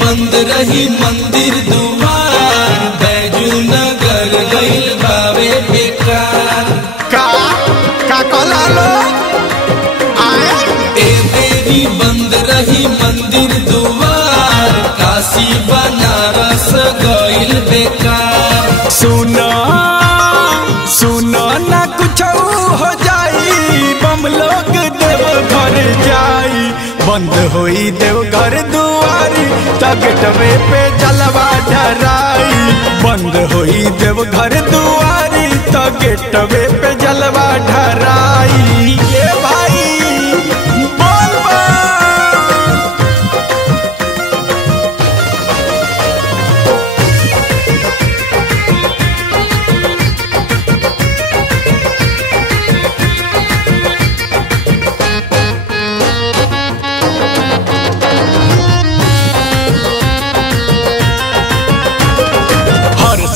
बंद रही मंदिर दुआर, बैजू नगर गइल बावे बेकार। का कहला लो आए? ए देवी बंद रही मंदिर दुआर, काशी बनारस गइल बेकार। सुनो सुनो ना कुछ हो जाई, बम लोग देव घर जाई। बंद होई देव घर दुआरी, तगटवे पे जलवा ढराई। बंद होई देव घर दुआरी, तगटवे पे जलवा ढराई। ये भाई बोल बा।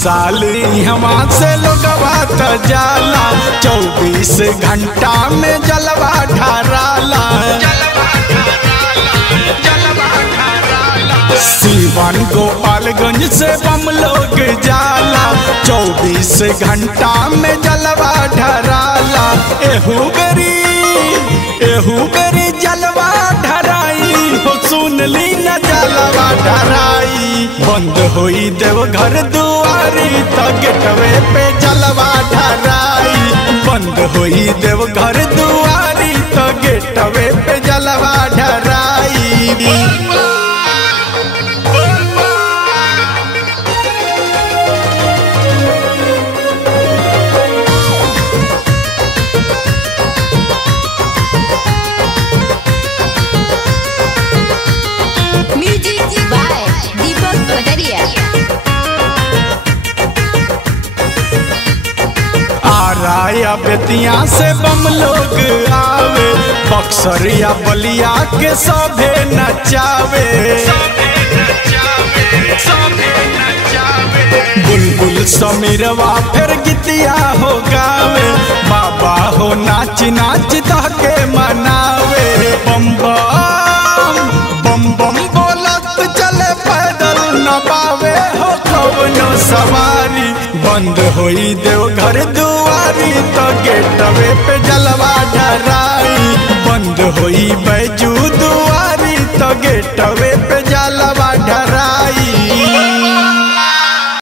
साल हवा से लोग बात जाला, 24 घंटा में जलवा ढाराला। सीवन गोपालगंज से बम लोग जाला, 24 घंटा में जलवा ढाराला। एहू बेरी जलवा ढराई हो, सुन ली न जलवा ढराई। बंद होई देव घर दुआरी, तगटवे पे जलवा ढराई। बंद होई देव घर दुआरी, तगटवे पे जलवा ढराई। आराया बेतिया से बम लोग आवे, बक्सरिया बलिया के सभे नचावे। बुलबुल समीरवा फिर गीतिया हो गावे, बाबा हो नाच नाच के मनावे। बम बम बम बम बोलत चले पैदल, न पावे हो कवनो सवारी। बंद होई देव घर दुआरी, तो गेटवे पे जलवा ढराई। बंद होई बैजू दुआरी, तो गेटवे